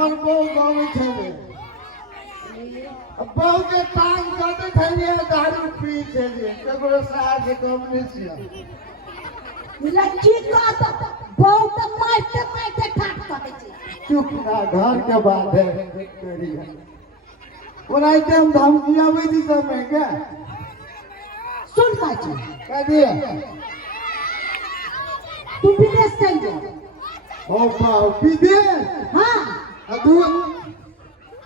हमर बहू गाँव छे बहू के टांग कते थलिए दारू पी छलिए ककरो साथ कम नहीं छिए लड़की का तो बहुत मारते ठाक करे छी चुप ना घर के बात है तेरी ओराई टाइम धमकी आवे दी समय के सुन पाची कह दिए तू विदेश चल जा ओ पाओ विदेश हां तू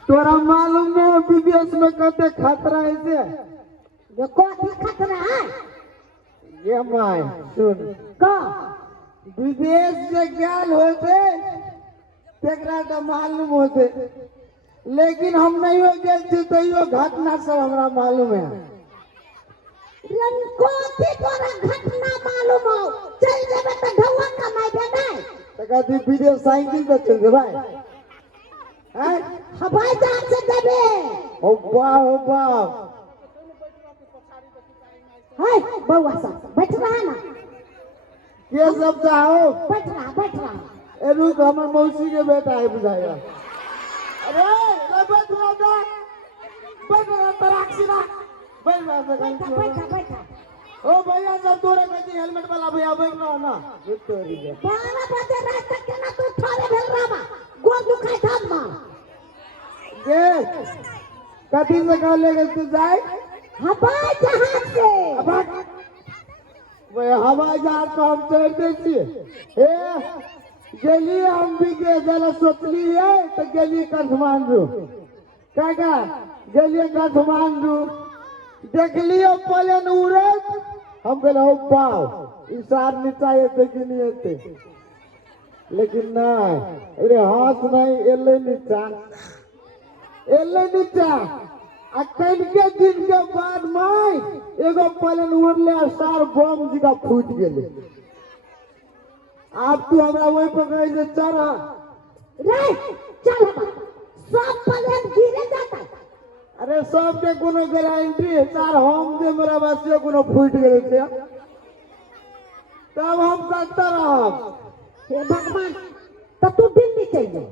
तोरा मालूम नहीं विदेश में कते खतरा है से ये कथी खतरा है ये माय सुन का विदेश से गेल होते तेकरा तो मालूम होते लेकिन हम नहीं हो गेल छी तैयो घटना सब हमरा मालूम है रन कथी तोरा घटना मालूम हो चल जेबे त ढौआ कमाइबे नहीं त कथी विदेश साइकिल से चल जेबै हैं हवाई जहाज से देबे ओ वाह हाय बउआ सब बैठ रहा ना के सब चाहो बैठ रहा ए रुक हमर मौसी के बेटा है बुझाया अरे बैठ रहा तराक्षी ना बैठा ओ भैया सब तोरे बेटी हेलमेट वाला भैया बैठ रहा ना तोरी के 12 बजे रात तक केना तू ठाड़े भेल रहबा गोद दुखाई थाम मां के कथी से कह लेके तू जाए हवाई जहाज से वे हवाई जहाज तो हम चढ़ते छी गेलिए हम भी जल सोचलिए तो गेलिए काठमांडू क्या गेलिए काठमांडू देखलिए प्लेन उड़त हम कहले हो पाओ इशार नीचा एते कि नहीं एते लेकिन नहीं अरे हाथ नहीं एले नीचा आ कल के दिन के बाद माई एगो प्लेन उड़ले सार बम जी का फूट गेले आप तू हमरा वही पर कहे जे चढ़ रे चल सब प्लेन गिरे जाता अरे सब के कोनो गारंटी है सार हम जे मेरा बसियो कोनो फूट गेले छे तब हम करता रहब हे भगवान तो तू दिल्ली चल जा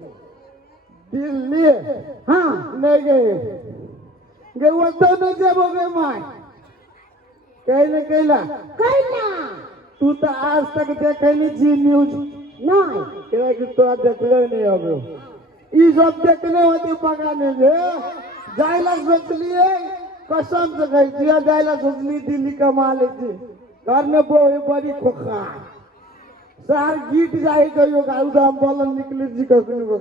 दिल्ली हां नहीं गए वो तो नहीं जेबो गे माय कहला तू तो आज तक देखे नहीं जी न्यूज नहीं केला कि तोरा देखले नहीं अबो ई सब देखने होती पकाने जे जाइला सोचलिए कसम से कह दिया जाइला सोचली दिल्ली कमा लेती घर में वो बड़ी खोखा सार गीत जाए कहियो गाउदाम बोलन निकली जी कखनो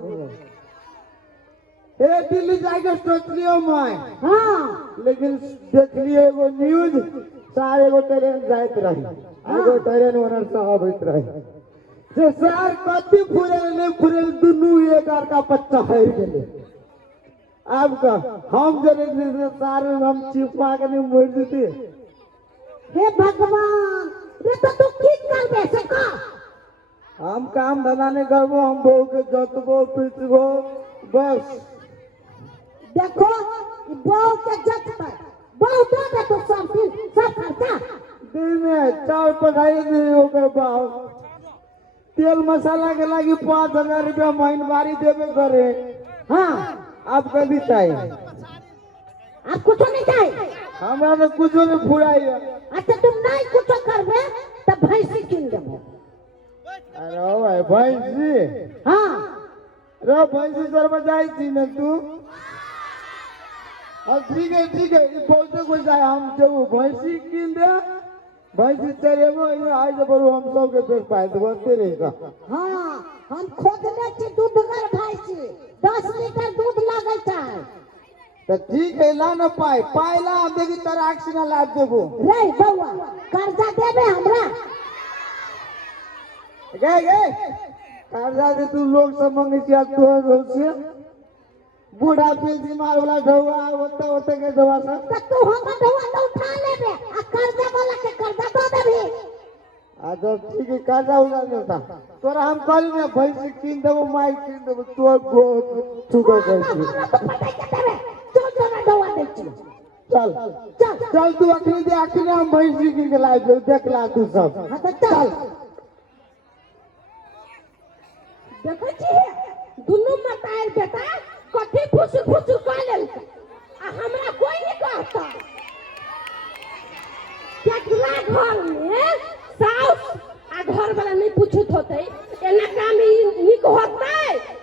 हे दिल्ली जाके सोच लियो मैं हां लेकिन देख लियो एगो न्यूज सारे एगो ट्रेन जाइत रही एगो ट्रेन ओनर साहब होइत रही से सार कति फुरे दुनू एक आर का बच्चा है गेले अब का हम जरे सार हम चिपा के नहीं मर जते हे भगवान रे तो तू की करबे से का हम काम धंधा नहीं करबो हम बहू के जतबो पिटबो बस देखो बहुत के जत पर बहुत दे तो सब खर्चा दिन में चावल पकाई दी ओकर बाव तेल मसाला के लागी 5000 रुपया महीनवारी देवे करे हां आप कभी चाहिए आप कुछ नहीं चाहिए हमरा तो कुछ नहीं फुराई अच्छा तुम नहीं कुछ करबे तब भैंसी किन देबो अरे भाई भैंसी हां रे भैंसी सरबा जाई थी न तू अब ठीक है पहुंचे कोई जाए हम जब भैंसी किन दे भैंसी चरेबो आई जब हम सब के पेट पाए तो तेरे का हां हम खोदले छी दूधगर भैंसी 10 लीटर दूध लागै छै तो ठीक है ला न पाए ला हम देखी तराक्षी ना ला देबो रे बउआ कर्जा देबे हमरा गए कर्जा दे तू लोग सब मांगे छिया तो से बूढ़ा पेंसी मार वाला ढौआ होते के ढौआ सब त तू हमरा ढौआ तो उठा लेबे आ कर्जा वाला के कर्जा दो देबे आ जब ठीक है कर्जा उड़ा देता तोरा हम कल में भैंसी किन देबो माई किन देबो तोर गो छुगो गई चल ढौआ दे छी चल तू अखनी दे अखनी हम भैंसी किन के ला देख ला तू सब हां त चल देखै छी दुनू मतार बेटा कथी फुसुर फुसुर कर लेलकै आ हमरा कोई नहीं कहता। केकरा घर में साउस आ घर वाला नहीं पूछत होते एना काम निक होते।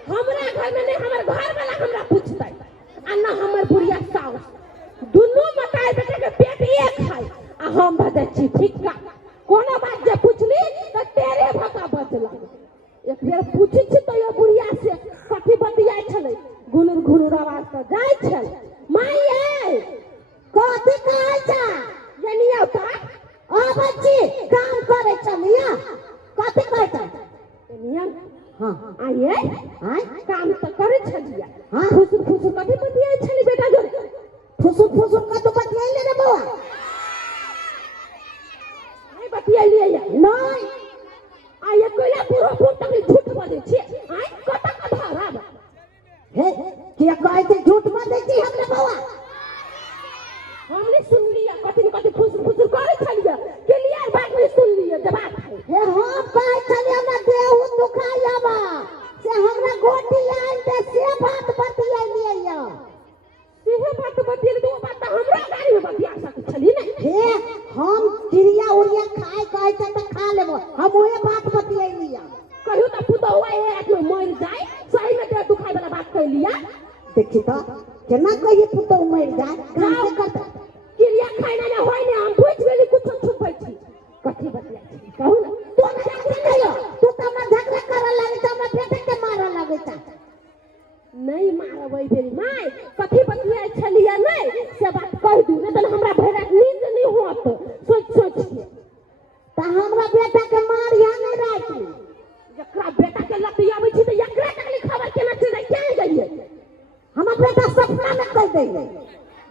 हमरा घर में नहीं, हमर घर वाला हमरा पूछते आ ना हमर बुढ़िया साउस। दुनू मतार बेटा के पेट एक है आ हम बजे छी फिक्का। कोनो बात जे पूछली तो तेरे भका बचला। एक बेर पूछी छी तो ये बुढ़िया से कथी बतियाई छले, गुनुर गुनुर आवाज तो जाय छल। माई ए कथी कहै छ जनिया का आ बच्ची काम करे छलिया कथी कहै छ जनिया। हां आइए हां काम तो करे छलिया। हां फुसुर फुसुर कथी बतियाई छली बेटा जोरे। फुसुर फुसुर कथी बतियाई ले रे बउआ। नहीं बतियाई ले नहीं आइए कोइला पूरा फुटली झूठ बजे छी। आइ कत कथा राब हे के कहै छै झूठ बजे छी हमरे बउआ। हमने सुन लिया कथी न कथी फुसुर फुसुर करे छलिया क्लियर बात नहीं सुन लिया जवाब हे हम कहै छलिया ना देहु दुखाइबा से हमरा गोटी आइन दे से बात बतियाई लिया। सेहे बात बतियाई दो बात हमरा गाड़ी में बतिया सक छली नहीं। हे हम चिड़िया उड़िया खाए कहै छ त खा लेबो हम ओए बात बतियाई लिया। कहियो त पुतौआ एक में मर जाए सही में देह दुखाई वाला बात कह लिया। देखी त केना कहिए पुतौ मर जाए गांव करता चिड़िया खाइना ना होय ने हम पूछ लेली कुछ छुपै छी कथी बतिया छी कहू ना। तू झगड़ा कहियो तू त हमरा झगड़ा करे लागे त हमरा बेटा के मारे लागे छ। नहीं मारबै बेरी माय कथी बतियाई छलिया नहीं से बात कह दू ने त हमरा भैरा नींद नहीं होत सोच सोच के त हमरा बेटा के मारिया नहीं राखी। जकरा बेटा के लती आबै छी त एकरा तकली खबर केना चल जाय क्या गइए। हमर बेटा सपना में कह दै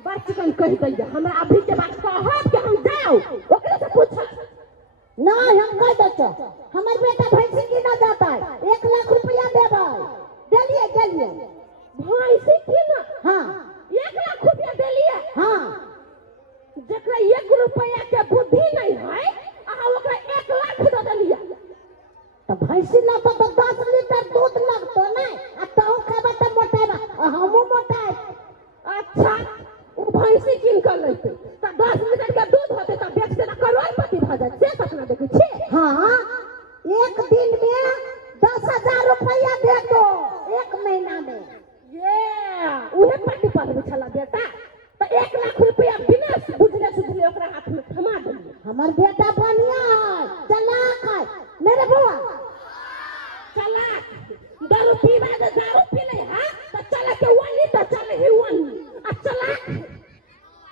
बड़ चिकन कह दै हमरा अभी के बात कहब कि हम जाओ ओकरे से पूछ नहीं हम कह दे छ हमर बेटा भैंसी की ना जाता है 1 लाख रुपया देबै देलिए देलिए भैंसी की ना। हां 1 लाख रुपया देलिए। हां जकरा 1 रुपया के बुद्धि नहीं है आ ओकरा 1 लाख दे देलिए त भैंसी ला तो 10 लीटर दूध लगतो नहीं आ तौ खाबा त मोटाबा हमहु मोटाए। अच्छा वो भैंसी किन कर लेते त 10 लीटर के दूध होते त बेच देना करोड़पति भ जाए से सपना देखे छी। हां एक दिन में 10,000 रुपया दे दो 1 महीना में ये उहे पट्टी पर छला बेटा त 1 लाख रुपया बिना बुझले सुझले ओकरा हाथ में थमा देलिए। हमर बेटा बढ़िया है चलाक है मेरे बुआ चलाक दारू पीबा दे दारू पी ले हां त चला के वनी त चले ही वनी आ चलाक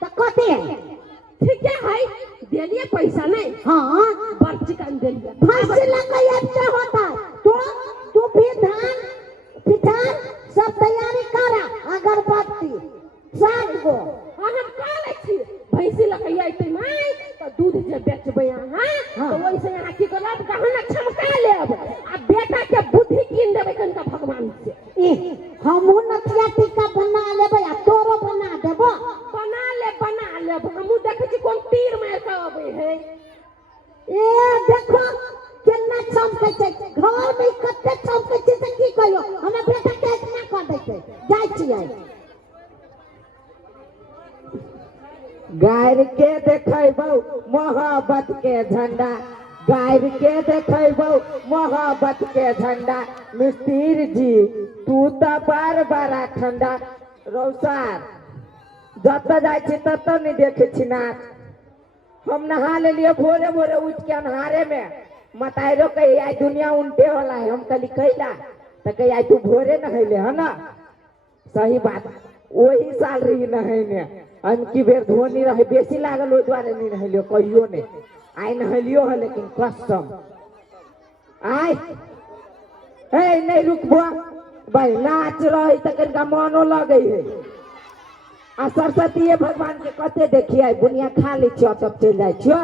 त कते है ठीक है देलिए पैसा नहीं। हां बड़ चिकन देलिए फांसी लगा ये होता तो भी धान पिठान सब तैयारी करा अगरबत्ती साग को हम काले छी भैंसी लगा आइते माय तो दूध जे बेचबे अहां तो ओइ से अहां की करब गहना छमका लेब आ बेटा के बुद्धि कीन देबै कनका भगवान से। हमहु नथिया टीका बना लेबै आ तोरो बना देबो बना लेब हमहु देखै छी कोन तीर मार के आबै है। ए देखो केना चमकै छै घर में कते चमकै छै से की कहियो हमरा बेटा के इतना कर दै छै जाय छियै। गायर के देखैबौ मोहब्बत के झंडा गायर के देखैबौ मोहब्बत के झंडा मिस्त्री जी तू त बार बड़ा ठंडा रौसार जत जाय छी तत नहीं देखे छी नाच। हम नहा लेलिए भोरे भोरे उठ के अन्हारे में मताइरो कही आई दुनिया उल्टे होला है हम कली कैला त कही आई तू भोरे नहैले है ना सही बात वही साल रही नहैने अनकी बेर धोनी रहे बेसी लागल ओइ द्वारे नहीं नहलियो कहियो ने आई नहलियो है लेकिन कसम आई ए नहीं रुकबो भाई नाच रही त कनका मनो लगे है आ सरस्वती भगवान के कते देखिए बुनिया खा ली छियो तब चल जाय छियो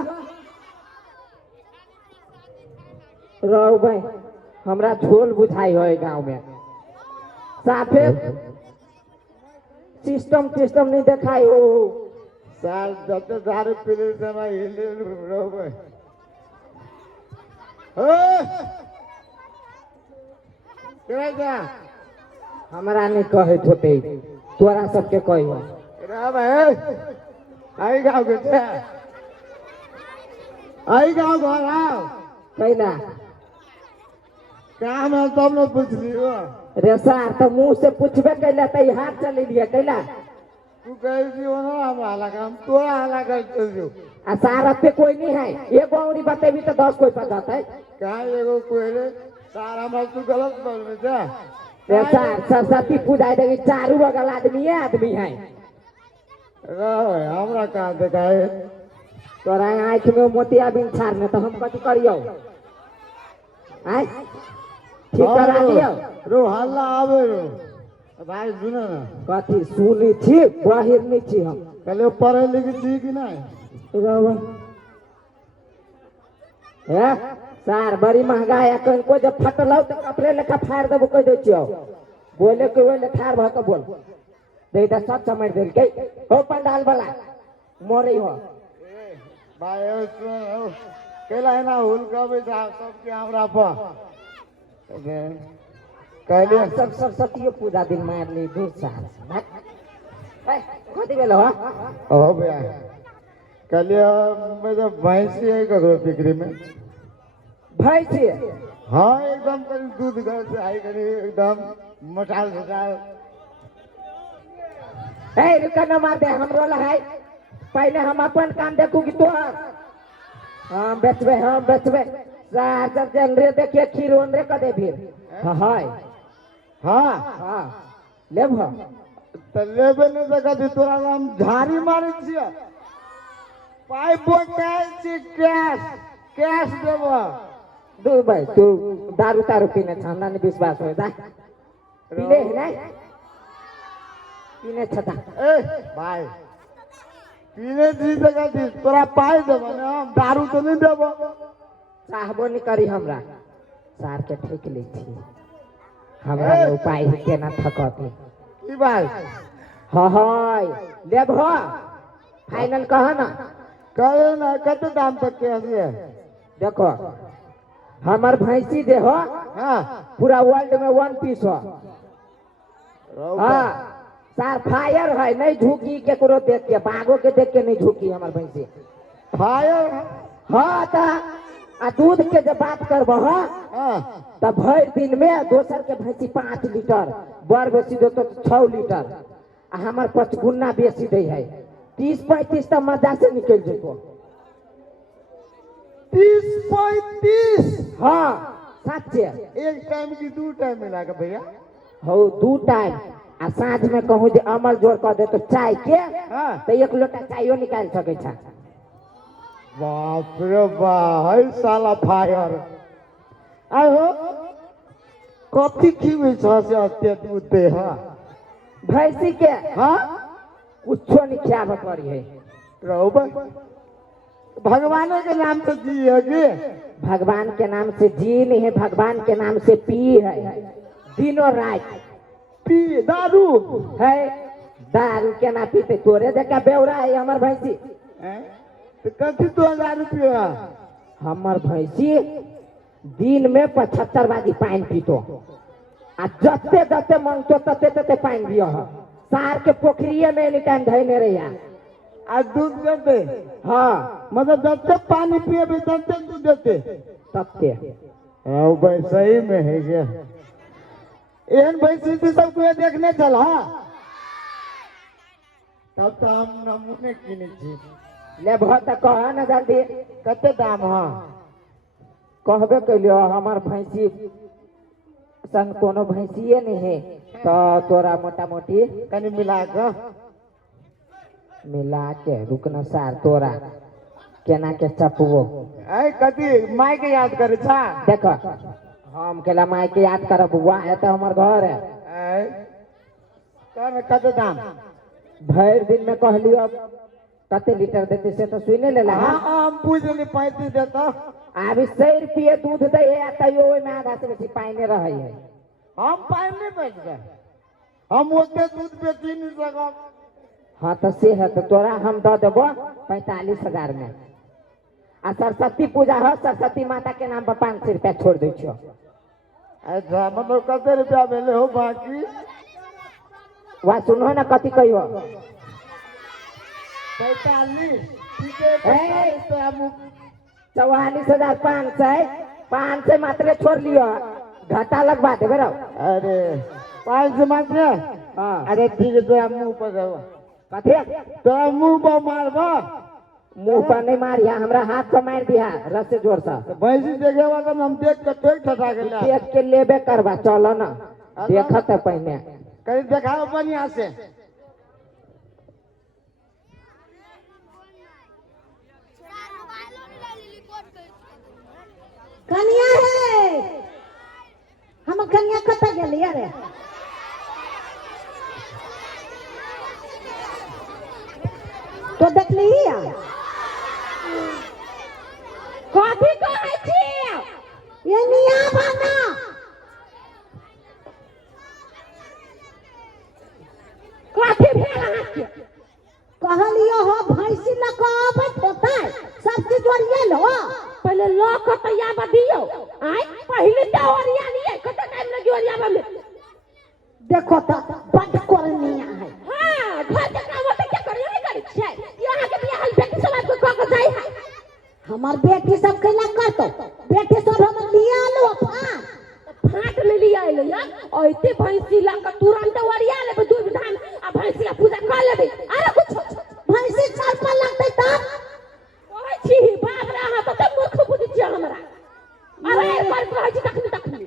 रहो भाई हमरा झोल बुझाई हो गांव में साफे सिस्टम नहीं देखाई हो साल जब दारू पीले समय हिले रहो भाई तेरा क्या हमरा नहीं कहे होते तोरा सबके कहियो रे भाई आई गाँव के छे आई गाँव घर आओ कैला काम है तब न पूछ लियो रे सार तो मुंह से पूछबे कैला तो हाथ चले लिया कैला तू कह दियो ना हम हाला काम तोरा हाला कर दियो आ सारा पे कोई नहीं है एगो औरी बतेबी तो 10 कोई पता है कहाँ एगो कोई सारा मत तू गलत बोल रहे जा रे सार सरस्वती पूजा देगी चारू बगल आदमी है रे हमरा कहाँ देखा है तोरा आँख में मोतिया बिन छाड़ने तो हम कथी करियो आय ठीक करा दियो रो हल्ला आवे रो भाई सुनो ना कथी सुनी छी बाहिर नहीं छी हम कल पढ़े लिखे छी कि नहीं रवा है सार बड़ी महंगाई है कहीं को जब फटलो तो कपड़े लेखा फाड़ देबो कह दे छियो बोले के बोले ठार भ के बोल दे दा सब समझ देल के हो पंडाल वाला मोरे हो भाई ओ सुनो केला है ना हुल कबे जा सबके हमरा पर कहले सब सरस्वती पूजा दिन मार ली दूर सार कथी भेलो हो ओ भैया कल मैं तो भैंसी है करो बिक्री में भाई छी हाँ एकदम करीब दूध घर से आई करी एकदम मटाल सटाल ए रुका न मार दे हमरो लहाई पहले हम अपन काम देखू कि तोहर हम बेचबे सार सब जनरे देखिए खीरोन रे कदे भी हाय हाँ हां लेब तो लेबे नहीं देखा थी तोरा हम झाड़ी मारे छिए पाई बोकाय छी कैश देबो दू भाई तू दारू तारू पीने हमरा ने विश्वास हो जा पीले है ना पीने छता ए भाई पीने दी जगह थी तोरा पाई देबो ना हम दारू तो नहीं देबो चाहबो नहीं करी हमरा सार के ठेक ले छी हमरा ने उपाय ही केना थकती की बात हाय लेब हो फाइनल कह ना कहे ना कते दाम तक के है देखो हमार भैंसी जे हो हाँ पूरा वर्ल्ड में 1 पीस हो हाँ सार फायर है नहीं झुकी केकरो देख के बाघो के देख के नहीं झुकी हमार भैंसी फायर हाँ ता आ दूध के जब बात करबो हाँ तब भर दिन में दोसर के भैंसी 5 लीटर बड़ बेसी दो तो 6 लीटर आ हमार 5 गुना बेसी दे है 30-35 तक मजा से निकल जेतो 30-35 हाँ सच्चे एक टाइम की 2 टाइम मिला के भैया हो 2 टाइम आ साँझ में कहूँ जे अमल जोड़ कर दे तो चाय के हाँ तो 1 लोटा चायो निकाल सके छा बाप रे भाई साला फायर आय हो कथी खीवे छ से अत्य दूध दे हां भैंसी के हां कुछो नहीं खियाब करी है रहो भाई भगवान के नाम से जी है कि भगवान के नाम से जी नहीं है भगवान के नाम से पी है दिनों रात पी दारू है दारू के ना पीते तोरे देखा बेवरा है हमार भैंसी तो कथी 2000 रुपया हमार भैंसी दिन में 75 बाजी पानी पीतो आ जते जते मांगतो तते तते पानी दियो सार के पोखरिए में एनी टाइम धैने रहिया आज दूध देते हाँ मतलब जते पानी पिए भी तते दूध देते तते हाँ भाई सही में है क्या एहन भैंसी से सब को देखने चल हाँ तब तो हम नमूने किने छी ले बहुत कह न जल्दी कते दाम हाँ कहबे कैलियो हमार भैंसी संग कोनो भैंसिए नहीं है तो तोरा मोटा मोटी कनी मिला के मिला के रुकना सार तोरा केना के चपबो ऐ कथी माय के याद करे छा देखो हम केला माय के याद करब बुआ है तो हमार घर है ऐ कर कते दाम भर दिन में कहलियो कते लीटर देते से तो सुने लेला हाँ हम पूछली 35 देता अभी 100 रुपये दूध दे है तैयो ओय में आधा से बेसी पानी रहे है हम पानी नहीं बेच गए हम ओते दूध बेच ही नहीं सकब हाँ तो से है तो तोरा हम दे देबो 45,000 में आ सरस्वती पूजा है सरस्वती माता के नाम पर 500 रुपया छोड़ दे छो अच्छा मतलब कते रुपया भेले हो बाकी वहाँ सुनो ना कथी कहियो 45 ठीक है 44,500 मात्र छोड़ लियो घाटा लगवा दे बरो। अरे 500 मात्र हाँ अरे ठीक है तो मुंह पर जाओ कथी तो मुंह पर मारबो मुंह पर नहीं मारिया हमरा हाथ पर मार दिया रस से जोर सा भैंसी देखे वाला हम देख के ठोक ठटा के ला देख के लेबे करवा चलो ना देखत है पहले कहीं दिखाओ बढ़िया से कन्या है हम कन्या कत गेली अरे तो देखली कथी कहै छी ये निया बना कथी भेल अहाँके कहलियो हो भैंसी ल के आबत होतै सब चीज ओरिया लो पहले ल के तैयार दियो आइ पहले तो ओरिया लिए कते टाइम लगी ओरियाबा में देखो तो बड करनिया है हां घर के काम त क्या करियो नहीं करै छै यहाँ के बियाह बेटी समाज को कह के जाई है हमार बेटी सब कैला करतो बेटी सब हम लिया लो फाट ले लिया ले या ओइते भैंसी ला के तुरंत ओरिया ले दूध धान आ भैंसी का पूजा कर लेबे अरे कुछ भैंसी चार पर लगते तब कहै छी बाप रे अहाँ त मूर्ख बुद्धि छी हमरा अरे पर कहै छी तखनी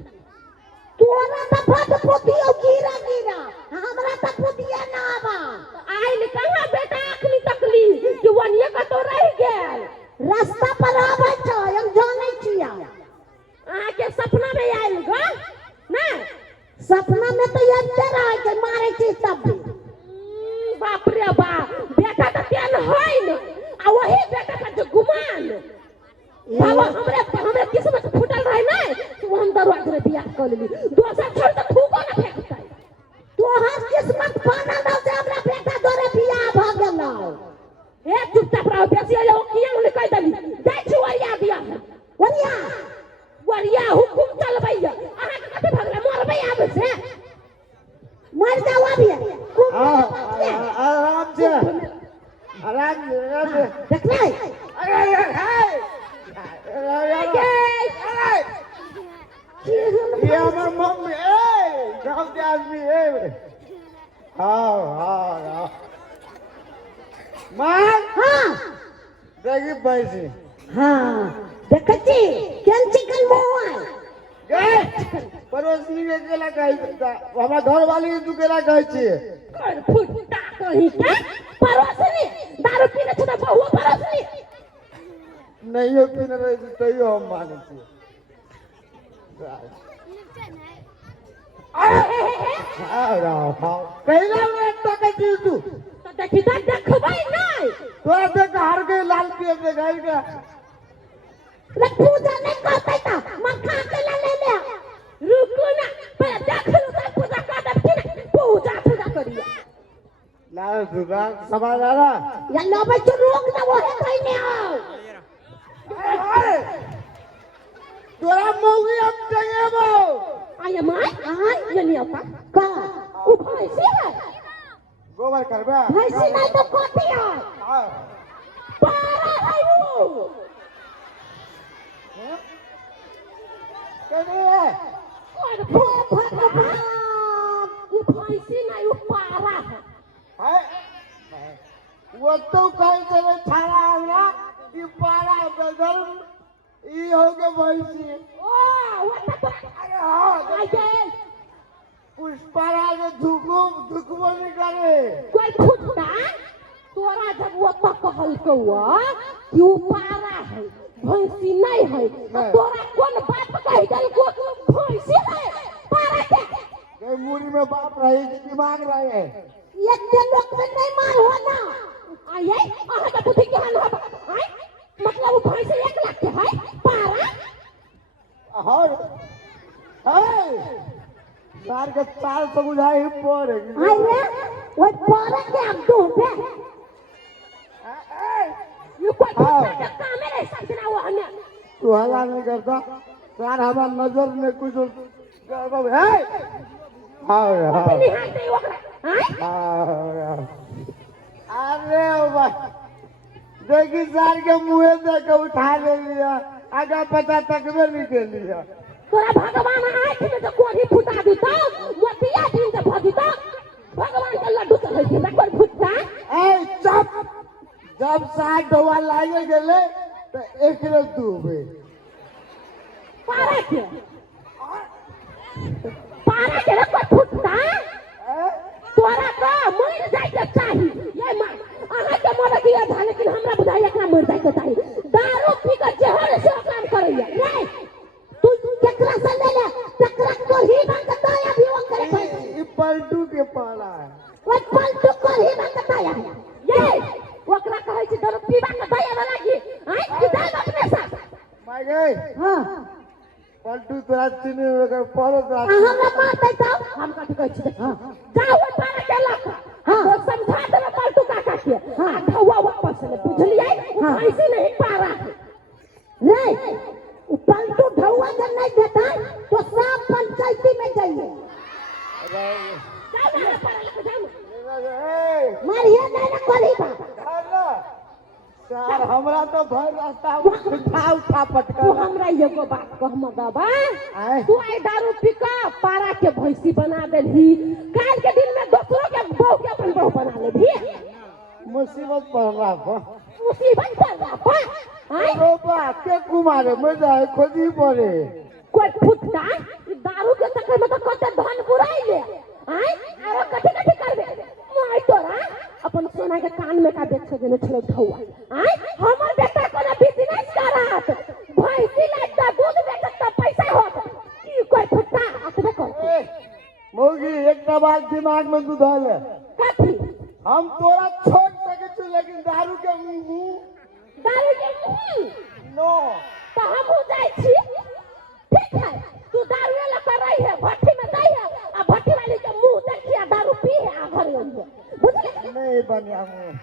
तोरा त फट पोतियो गिरा हमरा त पोतिया ना आबा आइल कहां बेटा अखनी तकली कि वनिया का तो रह गेल रास्ता पर आबै छ हम जानै छिया अहाँ के सपना में आइल ग ना सपना में तो यंते रह के मारे छी सब बाप रे बाप बेटा त तेन होय न आ वही बेटा का जो गुमान बाबा हमरे किस्मत फूटल रहे ना तो हम दरवाजे में बियाह कर लेली दोसर छोड़ के थूको ना फेंकतै तोहर किस्मत पाना न से हमरा बेटा तोरे बियाह भ गेलौ ए चुपचाप रहो बेसी आयो किया ने कह दली जाय छी वरिया बियाह वरिया हुकुम चलबैया अहाँ के कते भगला मरबै आबै से मर जाओ अभी आराम से देख ले ये हमार मम्मी गाँव के आदमी हाँ माँ हाँ देखी पैसे हाँ देखै छी केन चिकन मोहन पड़ोसी के केला कहै हमार घर वाली के तू केला कहै छी कर फुटा कहीं के परोसनी दारू पीने छ त बहु परोसनी नहीं हो पीने रहे तैयो हम माने छी कैला में टके छी तू तो देखी त देखबै नहीं तो देख हर के लाल पिए दे गई के ले पूजा नहीं करतै त मन खा के ले रुको ना पहले देख लो त पूजा कर दे फिर पूजा करिया लाल दुकान समाज आला या लबै छ रोक ना वो है कहीं आओ तोरा मौगी हम जंगेबो आया माय ये नहीं आता का वो भैंसी है गोबर करबे भैंसी नहीं तो कोती है पारा है वो केने और भगवान वो भैंसी नहीं वो पारा है वो तो कह चले छाड़ा हमरा कि पारा बदल ई हो के भैंसी ओ वो तो अरे हां आगे पुष्पारा के धुकबो नहीं करे कोई फुटता तोरा जब वो तो कहल के हुआ कि वो पारा है भैंसी नहीं है तो तोरा कौन बात कह दल को भैंसी है पारा के मुड़ी में बाप रहे दिमाग रहे ये लोग से नहीं मार हो ना आये आहा का बुद्धि के हाल हो आय मतलब वो भैंसी 1 लाख के है पारा और सार के ताल से बुझाई पर आय रे वो पारा के अब तो पे ये कोई का काम है ऐसा ना वो हमें तू हला नहीं करता सार हमार नजर में कुछ है हाँ नहीं हाथ नहीं वो आय अरे भाई देखी सार के मुँहे देख के उठा ले लिया आगा पता तकबे नहीं के लिया तोरा भगवान आँख में तो कोढ़ी फुटा दीता मोतिया दिन से भगीता भगवान के लड्डू चढ़े थी कोई फुटता ए चुप जब साथ दवा लागे गेले तो एक रे डूबे पारा के रे कोई फुटता तोरा का मर जाए के चाही ये मां अहाँ के मर दिया था लेकिन हमरा बुझाई एकरा मर जाए के चाही दारू पी के जहर से काम करैया रे तू केकरा से ले ले तकरा को ही बंद दया भी वो करे ये पलटू के पाला है वो पलटू को ही बंद दया ये ओकरा कहै छी दारू पीबा के दया वाला की आइ की जान अपने साथ माय गई हां पलटू तोरा चिनी अगर पड़ो तोरा हमरा मार दे तो हम कथि कहै छी हां जाओ पारा के लख हां वो समझा दे पलटू काका के हां धवा वापस ले बुझलिए ऐसे नहीं पारा रे उ पलटू धवा जब नहीं देता तो सब पंचायती में जाइए जाओ ना पारा लेके जाओ मारिए नहीं ना कोली बा सर हमरा तो भर रास्ता उठा तू पटका हमरा एगो बात कह मदबा आय। तू आई दारू पी का पारा के भैंसी बना देली काल के दिन में दूसरों के बहू के अपन बहू बना लेबी मुसीबत पड़ला पर मुसीबत पड़ रहा पा आय रोबा के कुमारे मजा है खोजी पड़े कोई फुटता ई दारू के चक्कर में तो कते धन बुराई ले आय आरो कथि कथि करबे मोय तोरा अपन सोना के कान में का देख सके न छले धौआ आय हमर बेटा कोनो बिजनेस करत भैंसी लाता दूध बेचत तो पैसा होत ई कोई फुटता अतबे कर मौगी एक बात दिमाग में तू धर ले कथि हम तोरा छोड़ सके तू लेकिन दारू के मुंह दारू के मुंह नो तो हम हो जाई छी ठीक है तू दारू ले कर रही है भट्टी में गई है आ भट्टी वाली के मुंह देखिए दारू पी है आ घर में बुझले नहीं बनिया मुंह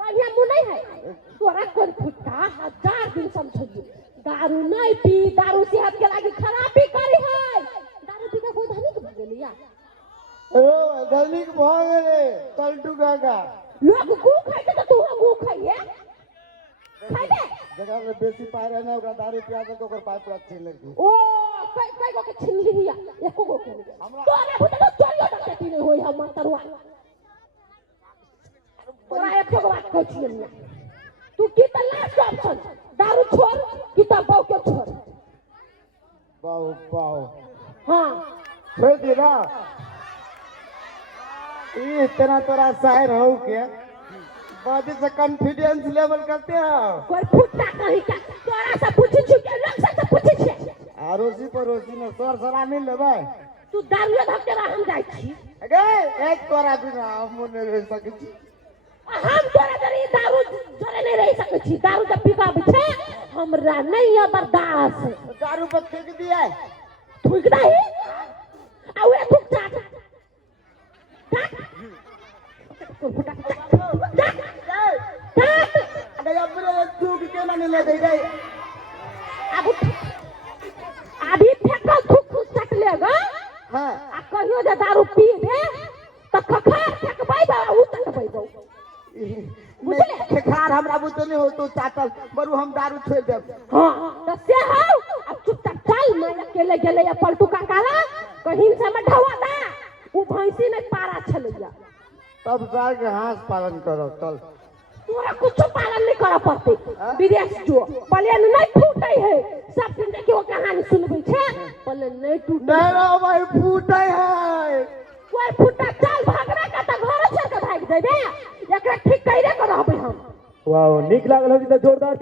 बढ़िया मुंह नहीं है तोरा कोन फुटता 1000 दिन समझिए दारू नहीं पी दारू सेहत के लागी खराबी करी है दारू पी के कोई धनिक बन गेलिया ओ धनिक भाग रे तलटू काका लोग गू खाइते तो तू गू खाइए खाइबे जगह में बेसी पाए रहे ना ओकरा दारू पिया दे तो ओकर पाइप पूरा छीन ले ओ कई गो के छीन लिया एको गो के तोरा भूत तो चोरियो डकैती नहीं होई हम तरवा तोरा एको गो बात कहै छियै तू की त लास्ट ऑप्शन दारू छोड़ की त बहू के छोड़ बाऊ हां छोड़ दे ना ये इतना तोरा शायर हो के बॉडी से कॉन्फिडेंस लेवल करते हो कोई फुटता कहीं का तोरा से पूछी छु के लोग से पूछी छै आरोसी पड़ोसी ने सर सरा नहीं लेबै तू दारू धक्के हम जाई छी अगे एक तोरा बिना हम नहीं रह सकै छी हम तोरा जरे दारू जरे नहीं रह सकै छी दारू जब पीकाब छै हमरा नहीं है बर्दाश्त दारू पर फेंक दिया थूक दही आ वे थूक चाट अगर अपने थूक के ना ले दे गई अभी फेंकल थूक चट लेगा हां आ कहियो जे दारू पी दे त खखा फेंकबै बा उतरबै दो बुझले खार हमरा बुते नहीं हो तो चाटल बरू हम दारू छोड़ देब हां त से हो अब चुपचाप चल मैं अकेले गेले या पलटू काकाला कहीं से मैं ढवा दा वो भैंसी में पारा छलैया तब साल के हाथ पालन करो चल तोरा कुछ पालन नहीं करा पड़ते विदेश जो प्लेन नहीं टूटे है सब दिन देखियो कहानी सुनबै छे प्लेन नहीं टूटे मेरा भाई फूटे है कोई फुटा चल भागना का त घर छोड़ के भाग देबे एकरा ठीक कइरे के रहबै हम वाह निक लागल होगी तो जोरदार